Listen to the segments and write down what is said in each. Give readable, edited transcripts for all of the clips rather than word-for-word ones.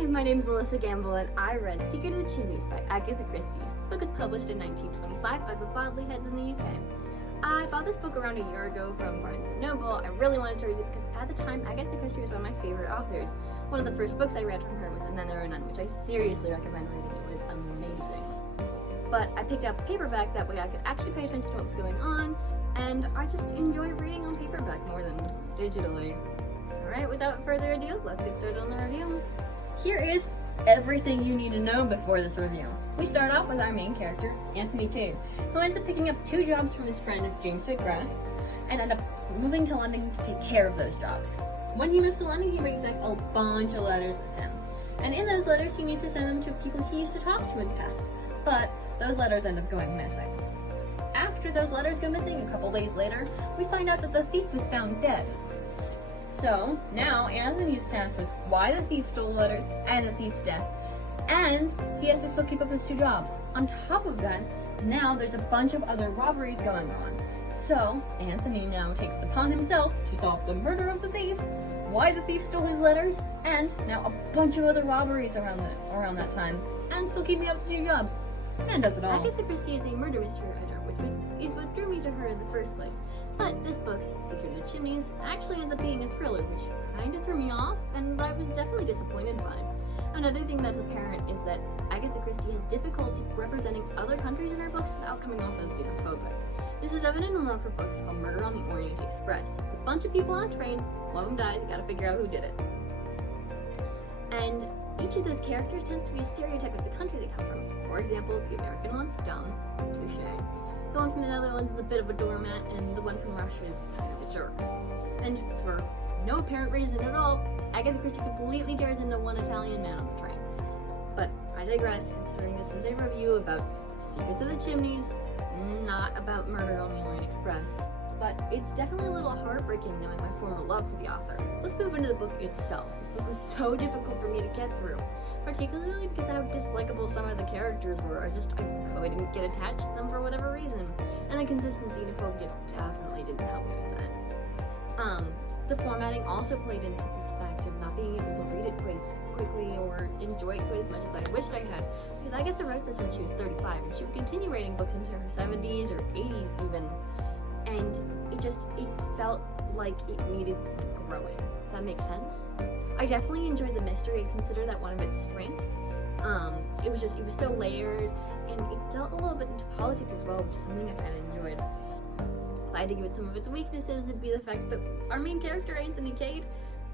Hi, my name is Alyssa Gamble and I read Secret of the Chimneys by Agatha Christie. This book was published in 1925 by the Bodley Heads in the UK. I bought this book around a year ago from Barnes & Noble. I really wanted to read it because at the time Agatha Christie was one of my favorite authors. One of the first books I read from her was And Then There Were None, which I seriously recommend reading. It was amazing. But I picked up a paperback, that way I could actually pay attention to what was going on, and I just enjoy reading on paperback more than digitally. Alright, without further ado, let's get started on the review. Here is everything you need to know before this review. We start off with our main character, Anthony Cade, who ends up picking up 2 jobs from his friend James McGrath and end up moving to London to take care of those jobs. When he moves to London, he brings back a bunch of letters with him. And in those letters, he needs to send them to people he used to talk to in the past. But those letters end up going missing. After those letters go missing, a couple days later, we find out that the thief was found dead. So now Anthony is tasked with why the thief stole the letters and the thief's death, and he has to still keep up his 2 jobs. On top of that, now there's a bunch of other robberies going on. So Anthony now takes it upon himself to solve the murder of the thief, why the thief stole his letters, and now a bunch of other robberies around that time, and still keeping up the 2 jobs. And does it all. Agatha Christie is a murder mystery writer, which is what drew me to her in the first place. But this book, Secret of the Chimneys, actually ends up being a thriller, which kind of threw me off, and I was definitely disappointed by. Another thing that's apparent is that Agatha Christie has difficulty representing other countries in her books without coming off as xenophobic. This is evident in one of her books called Murder on the Orient Express. It's a bunch of people on a train, one of them dies, you gotta figure out who did it. And each of those characters tends to be a stereotype of the country they come from. For example, the American one's dumb, touche. The one from the Netherlands is a bit of a doormat, and the one from Russia is kind of a jerk. And for no apparent reason at all, Agatha Christie completely tears into one Italian man on the train. But I digress, considering this is a review about Secrets of the Chimneys, not about Murder on the Orient Express. But it's definitely a little heartbreaking knowing my former love for the author. Let's move into the book itself. This book was so difficult for me to get through, particularly because of how dislikable some of the characters were. I couldn't get attached to them for whatever reason. And the consistent xenophobia definitely didn't help me with that. The formatting also played into this fact of not being able to read it quite as quickly or enjoy it quite as much as I wished I had, because Agatha wrote this when she was 35, and she would continue writing books into her 70s or 80s even. And it felt like it needed some growing. If that makes sense? I definitely enjoyed the mystery and consider that one of its strengths. It was so layered, and it dealt a little bit into politics as well, which is something I kind of enjoyed. If I had to give it some of its weaknesses, it'd be the fact that our main character, Anthony Cade,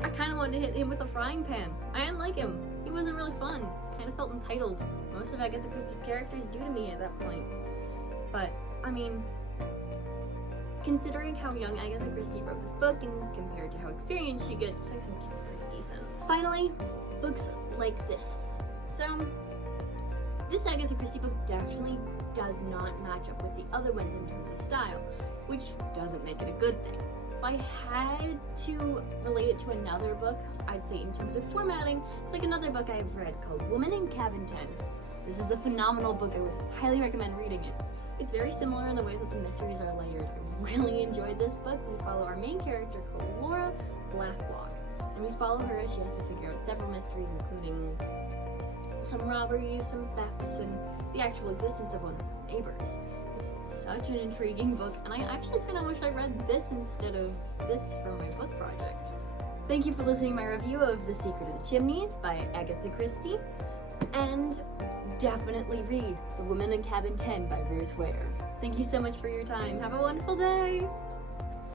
I kind of wanted to hit him with a frying pan. I didn't like him. He wasn't really fun. Kind of felt entitled. Most of Agatha Christie's characters do to me at that point. But, I mean, considering how young Agatha Christie wrote this book and compared to how experienced she gets, I think it's pretty decent. Finally, books like this. So, this Agatha Christie book definitely does not match up with the other ones in terms of style, which doesn't make it a good thing. If I had to relate it to another book, I'd say in terms of formatting, it's like another book I've read called Woman in Cabin 10. This is a phenomenal book. I would highly recommend reading it. It's very similar in the way that the mysteries are layered. I really enjoyed this book. We follow our main character called Laura Blacklock, and we follow her as she has to figure out several mysteries, including some robberies, some thefts, and the actual existence of one of her neighbors. It's such an intriguing book, and I actually kind of wish I read this instead of this for my book project. Thank you for listening to my review of The Secret of the Chimneys by Agatha Christie, and definitely read The Woman in Cabin 10 by Ruth Ware. Thank you so much for your time. Have a wonderful day!